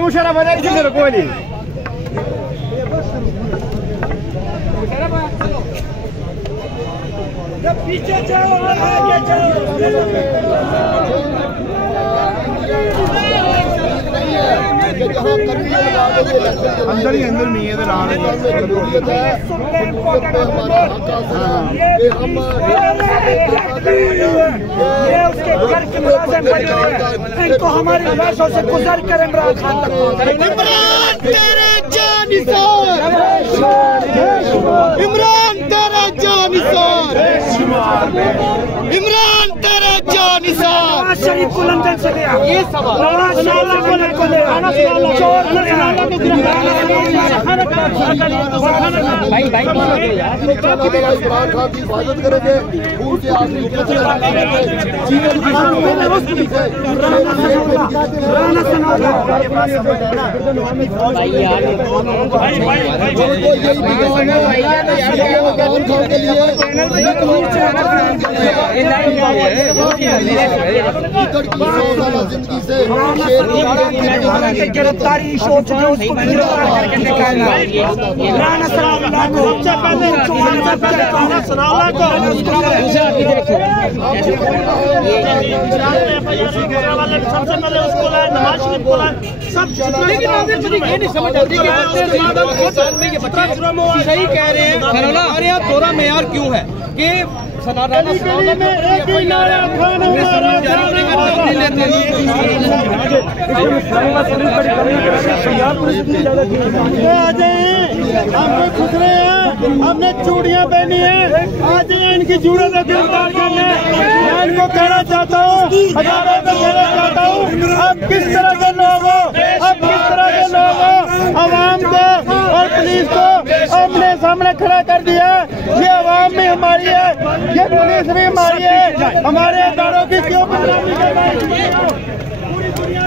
मुशर्रफ है कोहली पीछे जाओ आगे जाओ अंदर ही अंदर नहीं है उसके घर के मुलाजिम इनको हमारे लाशों से गुजर कर इमरान खान तक तेरे जानिसार इमरान तेरा जानिसार इमरान तेरा जानिसार शरीफ को लंदन से लिया ये इमरान खान की हिफाजत करेंगे उनसे आखिरी जिंदगी से गिरफ्तारी सोच उसको गिरफ्तार करके निकालना सबसे पहले उसको लाए नवाज शरीफ को लाए सब सही कह रहे हैं। हमारे यहाँ थोड़ा मेयार क्यों है कि हम खुश रहे हैं, हमने चूड़ियां पहनी है, आज इनकी जूड़े से गिरफ्तार करने मैं इनको कहना चाहता हूँ, हजारों को कहना चाहता हूँ, अब किस तरह के लोगों आवाम को और पुलिस को अपने सामने खड़ा कर दिया। ये आवाम भी हमारी है, ये पुलिस भी हमारी है, हमारे इदारों की क्यों बदनामी करवाई? पूरी दुनिया